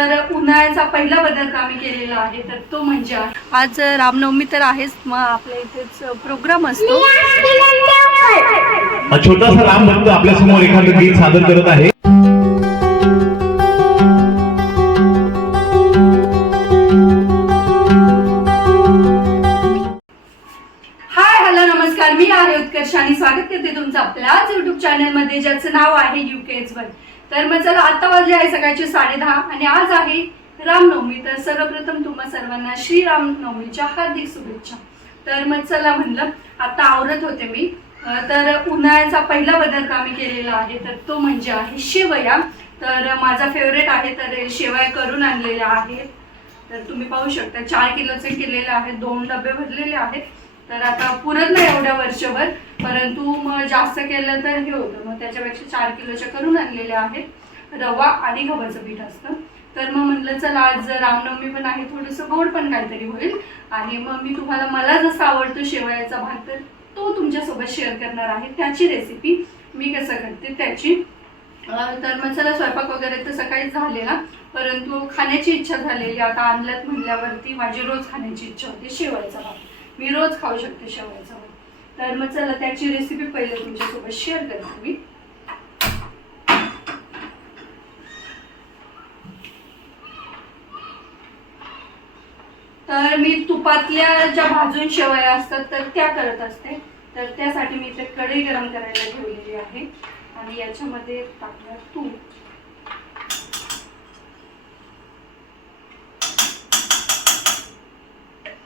तर उन्हाळ्याचा पहिला पदार्थ आम्ही केलेला आहे तर तो म्हणजे आज रामनवमी तर आहेच, मग आपल्या इथेच प्रोग्राम असतो। छोटासा राम भक्त आपल्या समोर एखादं गीत सादर करत आहे। हाय हॅलो नमस्कार, मी आहे उत्कर्ष आणि स्वागत करते तुमचं आपल्याच यूट्यूब चॅनल मध्ये ज्याचं नाव आहे UK's वर्ल्ड। तर मग चला, आता वाजले आहे सकाळचे 10:30 आणि आज आहे रामनवमी। तर सर्वप्रथम तुम्हा सर्वांना श्री रामनवमीच्या हार्दिक शुभेच्छा। तर मग चला म्हणलं, आता आवरत होते मी, तर उन्हाळ्याचा पहिला पदार्थ आम्ही केलेला आहे तर तो म्हणजे आहे शेवया। तर माझा फेवरेट आहे, तर शेवया करून आणलेल्या आहेत। तर तुम्ही पाहू शकता 4 किलोचे केलेले आहेत, 2 डबे भरलेले आहेत। तर आता पुरत नाही एवढ्या वर्षभर, परंतु मग जास्त केलं तर हे होतं, मग त्याच्यापेक्षा 4 किलोच्या करून आणलेले आहेत। रवा आणि गव्हाचं पीठ असतं। तर मग म्हटलं चला, आज रामनवमी पण आहे, थोडंसं गोड पण काहीतरी होईल। आणि मग मी तुम्हाला मला जसं आवडतं शेवयाचा भात तर तो तुमच्यासोबत शेअर करणार आहे, त्याची रेसिपी मी कसं करते त्याची। तर मग चला, स्वयंपाक वगैरे तर सकाळीच झालेला, परंतु खाण्याची इच्छा झालेली। आता आणल्यात म्हणल्यावरती माझी रोज खाण्याची इच्छा होती शेवयाचा भात, मी रोज खाऊ शकते शेवयाचा भात। तर मग चला, त्याची रेसिपी पहिले तुमच्यासोबत शेअर करते मी। तर मी तुपातल्या ज्या भाजून शेवया असतात तर त्या करत असते। तर त्यासाठी मी इथे कढई गरम करायला ठेवलेली आहे आणि याच्यामध्ये टाकलं तूप।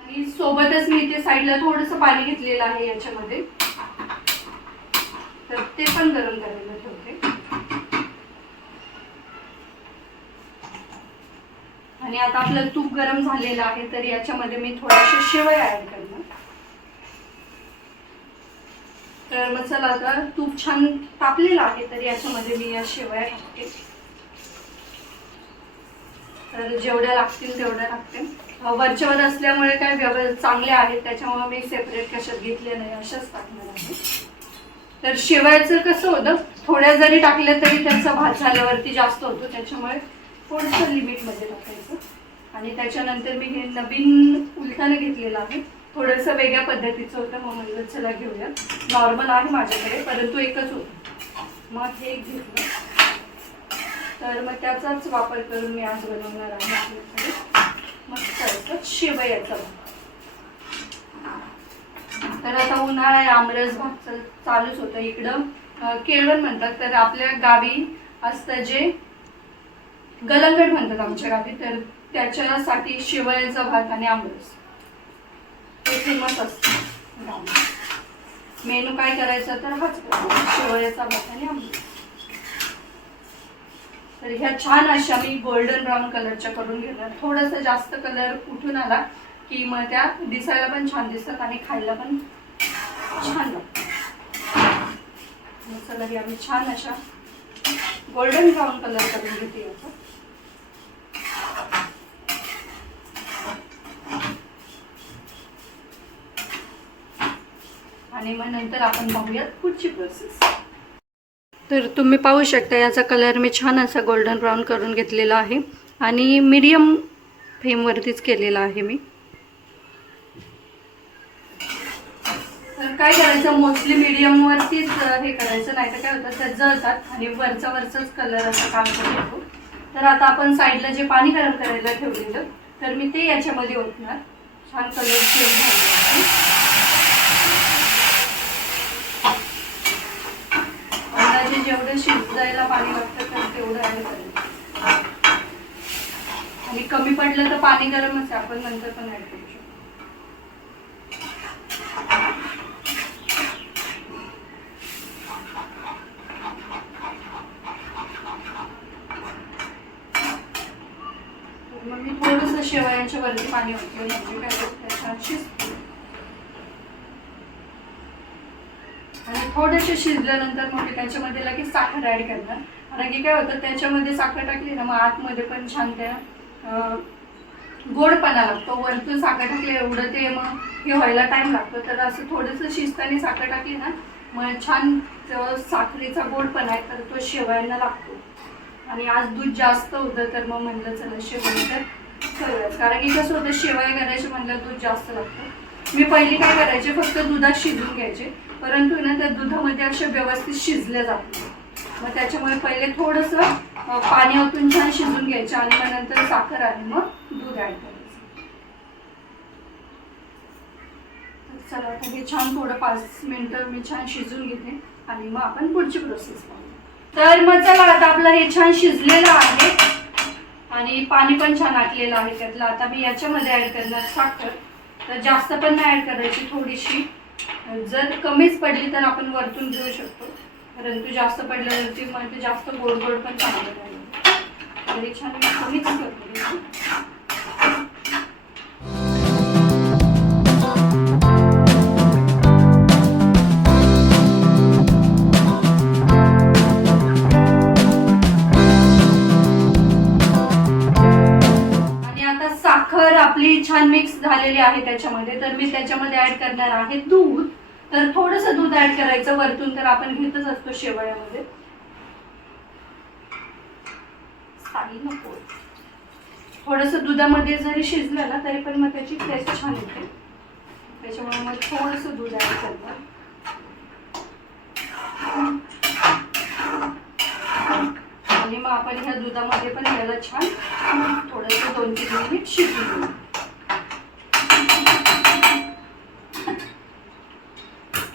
आणि सोबतच मी इथे साईडला थोडंसं पाणी घेतलेलं आहे याच्यामध्ये, तर ते पण गरम करायला ठेवते। आणि आता आपलं तूप गरम झालेलं आहे, तर याच्यामध्ये मी थोड्याशा शेवया ऍड करणार। तर मग चला, आता तूप छान तापलेलं आहे, तर याच्यामध्ये मी या शेवया टाकते। तर जेवढ्या लागतील तेवढ्या टाकते। वरच्यावर असल्यामुळे काय चांगले आहेत, त्याच्यामुळे मी सेपरेट कशात घेतले नाही, अशाच टाकणार आहे। तर शेवयाचं कसं होतं, थोड्या जरी टाकल्या तरी त्याचा भात झाल्यावरती जास्त होतो, त्याच्यामुळे थोडंसं लिमिटमध्ये टाकायचं। आणि त्याच्यानंतर मी हे नवीन उलटानं घेतलेलं आहे, थोडंसं वेगळ्या पद्धतीचं होतं, मग म्हणलं चला घेऊया। नॉर्मल आहे माझ्याकडे, परंतु एकच होतं, मग हे एक घेतलं। तर मग त्याचाच वापर करून मी आज बनवणार आहे आपल्याकडे मस्त असं शेवयाचा भात। तर आता उन्हाळा आमरस भात चालूच होतं इकडं, केळवण म्हणतात, तर आपल्या गावी असतं जे गलंगड म्हणतात आमच्या गावी, तर त्याच्यासाठी शेवयाचा भात आणि आमरस हे फेमस असतं। मेनू काय करायचा तर हाच शेवयाचा भात आणि आमरस। तर ह्या छान अशा मी गोल्डन ब्राऊन कलरच्या करून घेणार, थोडंसं जास्त कलर उठून आला की मग त्या दिसायला पण छान दिसतात आणि खायला पण छान लागतात। चला, ही आम्ही छान अशा गोल्डन ब्राऊन कलर करून घेते याचा। आणि मग नंतर आपण पाहूयात पुढची प्रोसेस। तर तुम्ही पाहू शकता याचा कलर मी छान असा गोल्डन ब्राऊन करून घेतलेला आहे आणि मीडियम फ्लेमवरतीच केलेला आहे मी। तर काय करायचं, मोस्टली मीडियमवरतीच हे करायचं, नाही तर काय होतं त्यात जळतात आणि वरचाच कलर असं काम करतो। तर आता आपण साईडला जे पाणी गरम करायला ठेवलेलं, तर मी ते याच्यामध्ये ओतणार। छान कलर चेंज झाला, जेवढं शिजायला पाणी लागतं तर तेवढं ऍड करायचं। आणि कमी पडलं तर पाणी गरमच आहे, आपण नंतर पण ऍड करू शकतो। मग मी थोडंसं शेवयांच्या वरती पाणी ओतलं, म्हणजे काय त्याच्यात शिजतं। आणि थोडेसे शिजल्यानंतर मग मी त्याच्यामध्ये लगेच साखर ऍड करणार, कारण की काय होतं त्याच्यामध्ये साखर टाकली ना मग आतमध्ये पण छान त्या गोडपणा लागतो। वरतून साखर टाकली एवढं ते मग हे व्हायला टाइम लागतो, तर असं थोडंसं शिजताना साखर टाकली ना मग छान साखरेचा गोडपणा आहे तर तो शेवयांना लागतो। आणि आज दूध जास्त होतं तर मग म्हणलं चला शेवया तर करूयाच, कारण की कसं होतं शेवया करायचे म्हणलं दूध जास्त लागतं. मी पहिली काय करायचे, फक्त दुधात शिजवून घ्यायचे, परंतु ना त्या दुधामध्ये असे व्यवस्थित शिजले जात. मग त्याच्यामुळे पहिले थोडंसं पाणी ओतून छान शिजून घ्यायचं आणि मग नंतर साखर आणि मग दूध ॲड करायचं. चला आता हे छान थोडं 5 मिनिटं मी छान शिजून घेते आणि मग आपण पुढची प्रोसेस पाहू. तर मग चला आता आपलं हे छान शिजलेलं आहे आणि पाणी पण छान आटलेलं आहे त्यातलं. आता मी याच्यामध्ये ॲड करणार साखर. तर जास्त पण नाही ॲड करायची, थोडीशी. जर कमीच पडली तर आपण वरतून घेऊ शकतो, परंतु जास्त पडल्यावरती मग ते जास्त गोड गोड पण चांगलं राहील. तरी छान मी कमीच करते. साखर आपली छान मिक्स झालेली आहे त्याच्यामध्ये, तर मी त्याच्यामध्ये ऍड करणार आहे दूध. तर थोडंसं दूध ऍड करायचं वरतून, तर आपण घेतच असतो शेवयामध्ये. थोडंसं दुधामध्ये जरी शिजलं ना तरी पण मग त्याची टेस्ट छान येते, त्याच्यामुळे मग थोडंसं दूध ऍड करतात. आणि मग आपण ह्या दुधामध्ये पण याला छान थोडंसं 2-3 मिनिट शिजवून घेऊ.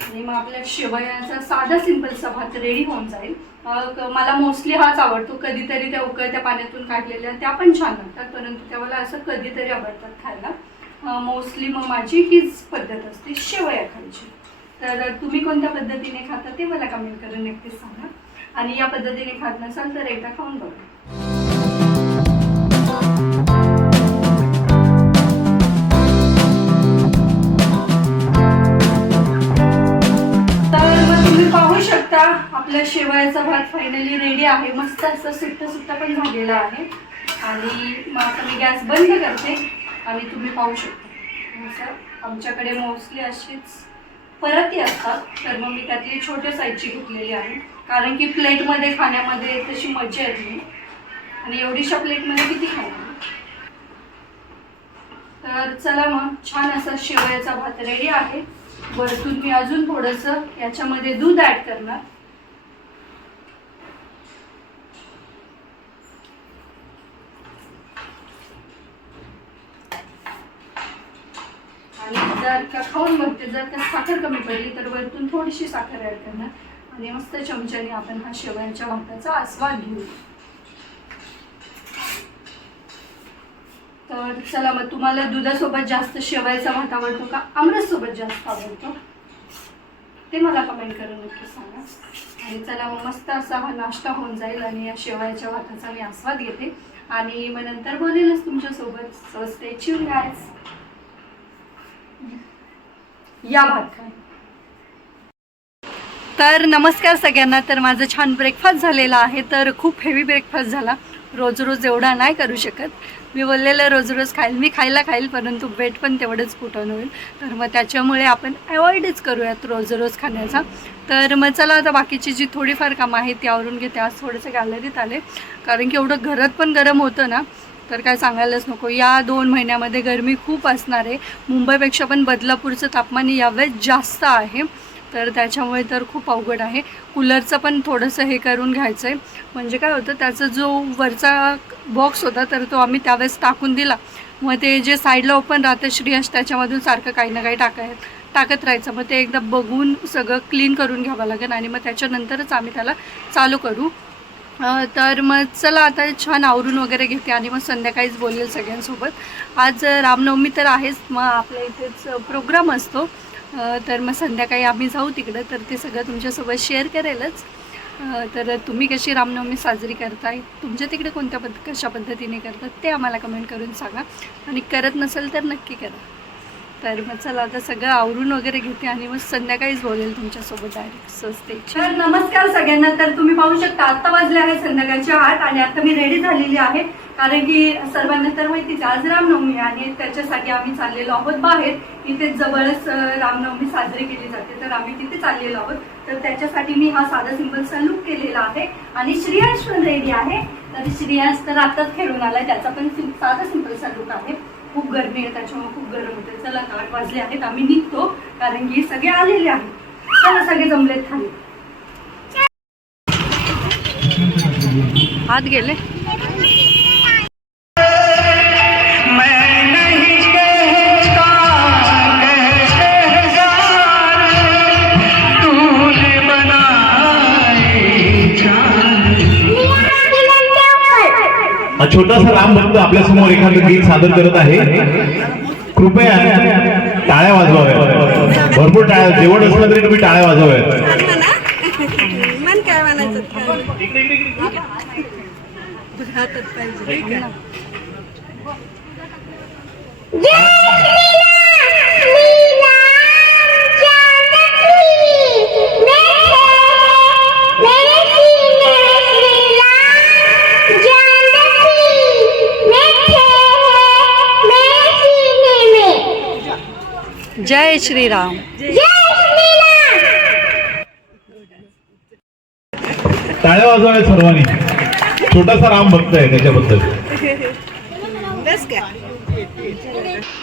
आणि मग आपल्या शेवयाचा साधा सिंपलचा भात रेडी होऊन जाईल. मला मोस्टली हाच आवडतो. कधीतरी त्या उकळत्या पाण्यातून काढलेल्या त्या पण छान लागतात, परंतु त्या मला असं कधीतरी आवडतात खायला. मोस्टली मग माझी हीच पद्धत असते शेवया खायची. तर तुम्ही कोणत्या पद्धतीने खाता ते मला कमेंट करून नक्कीच सांगा. आणि या पद्धतीने खात नसाल तर एकदा खाऊन बघा. तर मग तुम्ही पाहू शकता आपल्या शेवयाचा भात फायनली रेडी आहे. मस्त असं सुट्टा पण झालेला आहे. आणि मग आता मी गॅस बंद करते आणि तुम्ही पाहू शकता आमच्याकडे मोस्टली अशीच परती असतात, तर मग मी त्यातली छोट्या साईजची घेतलेली आहे, कारण की प्लेटमध्ये खाण्यामध्ये तशी मजा येत नाही आणि एवढीशा प्लेटमध्ये किती खाणार. तर चला मग छान असा शेवयाचा भात रेडी आहे. वरतून मी अजून थोडंसं याच्यामध्ये दूध ॲड करणार. आणि जर का खाऊन बघते, जर का साखर कमी पडली तर वरतून थोडीशी साखर ॲड करणार आणि मस्त चमच्याने आपण हा शेवयाच्या भाताचा आस्वाद घेऊ. तर चला मग तुम्हाला दुधासोबत जास्त शेवयाचा भात आवडतो का आमरससोबत जास्त आवडतो ते मला कमेंट करून नक्की सांगा. आणि चला मग मस्त असा हा नाश्ता होऊन जाईल आणि या शेवयाच्या भाताचा मी आस्वाद घेते आणि मग नंतर बोलेलच तुमच्यासोबत. So stay tune guys. या भात काय. तर नमस्कार सगळ्यांना. तर माझं छान ब्रेकफास्ट झालेला आहे. तर खूप हेवी ब्रेकफास्ट झाला. रोज रोज एवढा नाही करू शकत. मी बोललेलं रोज रोज खाईल, मी खायला खाईल, परंतु वेट पण तेवढंच पुटवून होईल. तर मग त्याच्यामुळे आपण अवॉइडच करूयात रोज रोज खाण्याचा. तर मग चला आता बाकीची जी थोडीफार कामं आहेत ती आवरून घेते. आज थोडंसं गॅलरीत आले, कारण की एवढं घरात पण गरम होतं ना, तर काय सांगायलाच नको. या 2 महिन्यामध्ये गरमी खूप असणार आहे. मुंबईपेक्षा पण बदलापूरचं तापमान यावेळेस जास्त आहे, तर त्याच्यामुळे तर खूप अवघड आहे. कूलरचं पण थोडंसं हे करून घ्यायचं आहे. म्हणजे काय होतं, त्याचा जो वरचा बॉक्स होता तर तो आम्ही त्यावेळेस टाकून दिला. मग ते जे साईडला ओपन राहतं श्रीयश, त्याच्यामधून सारखं काही ना काही टाकत राहायचं. मग ते एकदा बघून सगळं क्लीन करून घ्यावं लागेल आणि मग त्याच्यानंतरच आम्ही त्याला चालू करू. तर मग चला आता छान आवरून वगैरे घेते आणि मग संध्याकाळीच बोलेल सगळ्यांसोबत. आज रामनवमी तर आहेच, मग आपल्या इथेच प्रोग्राम असतो. तर मग संध्याकाळी आम्ही जाऊ तिकडं, तर ते सगळं तुमच्यासोबत शेअर करेलच. तर तुम्ही कशी रामनवमी साजरी करताय, तुमच्या तिकडे कशा पद्धतीने करतात ते आम्हाला कमेंट करून सांगा. आणि करत नसेल तर नक्की करा. तर मग चला आता सगळं आवरून वगैरे घेते आणि मग संध्याकाळीच बोलेल तुमच्यासोबत डायरेक्ट सस्ते. तर नमस्कार सगळ्यांना. तर तुम्ही पाहू शकता आता वाजले आहे संध्याकाळचे 8 आणि आता मी रेडी झालेली आहे, कारण की सर्वांना तर माहितीच आज रामनवमी आणि त्याच्यासाठी आम्ही चाललेलो आहोत बाहेर. इथे जवळच रामनवमी साजरी केली जाते, तर आम्ही तिथे चाललेलो आहोत. तर त्याच्यासाठी मी हा साधा सिंपलचा लुक केलेला आहे आणि श्रेयांश पण रेडी आहे. तर श्रेयांश तर आताच खेळून आलाय, त्याचा पण साधा सिंपलचा लुक आहे. खूप गरमी आहे त्याच्यामुळे खूप गरम होते. चला 8 वाजले आहेत, आम्ही निघतो कारण की सगळे आलेले आहेत. चला सगळे जमलेत खाली. हात गेले. हा छोटासा राम भक्त आपल्या समोर एखादं गीत सादर करत आहे. कृपया टाळ्या वाजवाव्या, भरपूर टाळ्या, जेवण असलं तरी तुम्ही टाळ्या वाजवाव्यात. मन काय म्हणायचं हातात पाहिजे. जय श्रीराम. टाळ्या वाजवाव्यात सर्वांनी. छोटासा राम भक्त आहे त्याच्याबद्दल.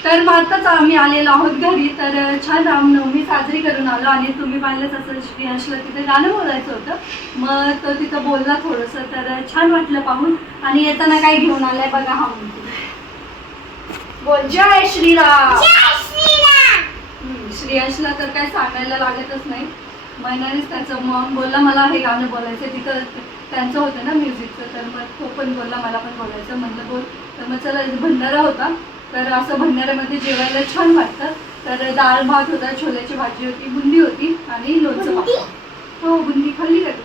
तर मग आताच आम्ही आलेलो आहोत घरी. तर छान रामनवमी साजरी करून आलो आणि तुम्ही पाहिलंच असं श्रेयांशला तिथे गाणं बोलायचं होतं, मग तो तिथं बोलला थोडंसं, तर छान वाटलं पाहून. आणि येताना काय घेऊन आलाय बघा, हा म्हणतो बोल जय श्रीराम. श्रेयांशला तर काय सांगायला लागतच नाही, महिन्यानेच त्याचं मग बोलला मला हे गाणं बोलायचं. तिथं त्यांचं होतं ना म्युझिकचं, तर मग तो पण बोलला मला पण बोलायचं. म्हणलं बोल. तर मग चला भंडारा होता, तर असं भंडाऱ्यामध्ये जेवायला छान वाटतं. तर डाळ भात होता, छोल्याची भाजी होती, बुंदी होती आणि लोणचं पापड. हो बुंदी खाल्ली का तू?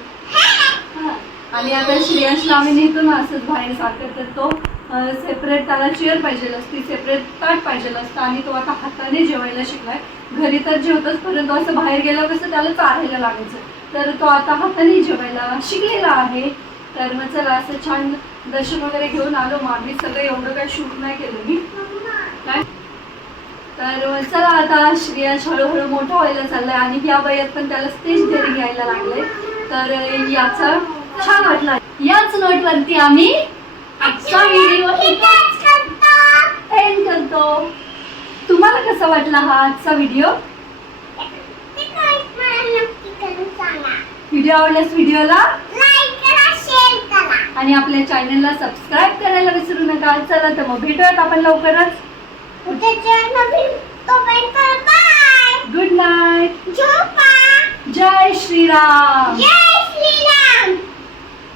हां. आणि आता श्रेयांशला आम्ही नेतो ना असंच बाहेर सारखं, तर तो सेपरेट त्याला चेअर पाहिजे असती, सेपरेट ताट पाहिजे असतं आणि तो आता हाताने जेवायला शिकलाय. घरी तर जेवतोच, परंतु असं बाहेर गेलं कसं त्याला चारायला लागायचं, तर तो आता हाताने जेवायला शिकलेला आहे. तर मग चला असं छान दर्शन वगैरे घेऊन आलो. मग आम्ही सगळं एवढं काही शूट नाही केलं मी काय. तर चला आता श्रेयांश हळूहळू मोठा व्हायला चाललाय आणि या वयात पण त्याला स्टेज डेअरिंग यायला लागलंय. तर याचा छान वाटला. याच नोटवरती आम्ही आजचा व्हिडिओ एंड करतो. तुम्हाला कसा वाटला हा आजचा व्हिडिओ? व्हिडिओ आवडल्यास व्हिडिओला लाईक करा, शेअर करा आणि आपल्या चॅनलला सबस्क्राईब करायला विसरू नका. चला तर मग भेटूयात आपण लवकरच. Good night. झोपा. जय श्रीराम. जय श्रीराम.